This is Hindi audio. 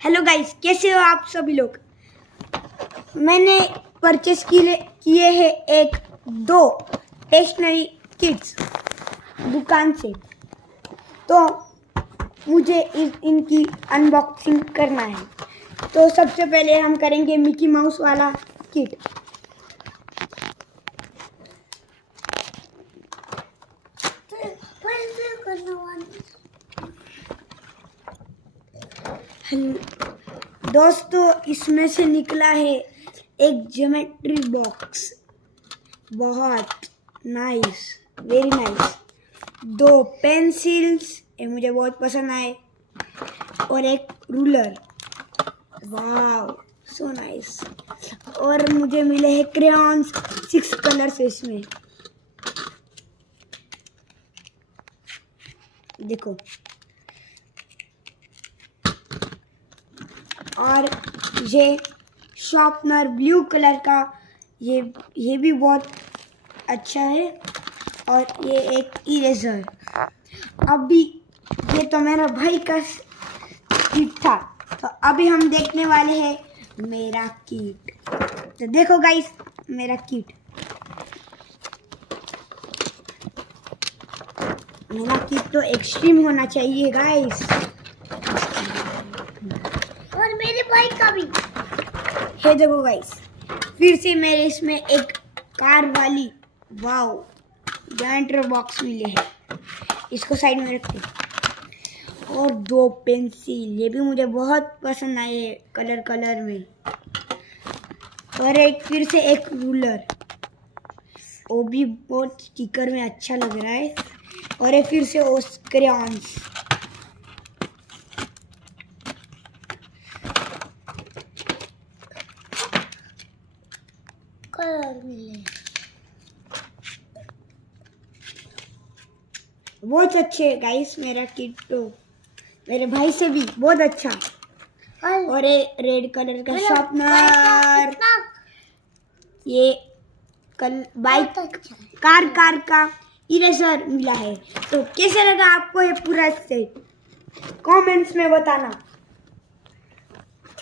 हेलो गाइस, कैसे हो आप सभी लोग। मैंने परचेस किए हैं एक दो स्टेशनरी किट्स दुकान से, तो मुझे इनकी अनबॉक्सिंग करना है। तो सबसे पहले हम करेंगे मिकी माउस वाला किट। दोस्तों, इसमें से निकला है एक ज्योमेट्री बॉक्स, बहुत नाइस, वेरी नाइस। दो पेंसिल्स, ये मुझे बहुत पसंद आए, और एक रूलर, वाव सो नाइस। और मुझे मिले हैं क्रेयॉन्स 6 कलर्स इसमें, देखो। और ये शार्पनर ब्लू कलर का, ये भी बहुत अच्छा है। और ये एक इरेजर। अभी ये तो मेरा भाई का किट था, तो अभी हम देखने वाले हैं मेरा किट। तो देखो गाइस, मेरा किट। मेरा किट तो एक्सट्रीम होना चाहिए गाइस, और मेरे भाई का भी है। देखो गाइस, फिर से मेरे इसमें एक कार वाली वाव ज्योमेट्री बॉक्स मिले हैं, इसको साइड में रखते हैं। और दो पेंसिल, ये भी मुझे बहुत पसंद आए कलर कलर में। और एक फिर से एक रूलर, वो भी बहुत स्टिकर में अच्छा लग रहा है। और एक फिर से क्रेयॉन्स, कलर मिले बहुत अच्छे गाइस। मेरा किट तो मेरे भाई से भी बहुत अच्छा। और ये रेड कलर का शार्पनर, ये बाइक कार का इरेजर मिला है। तो कैसे लगा आपको ये पूरा सेट, कमेंट्स में बताना।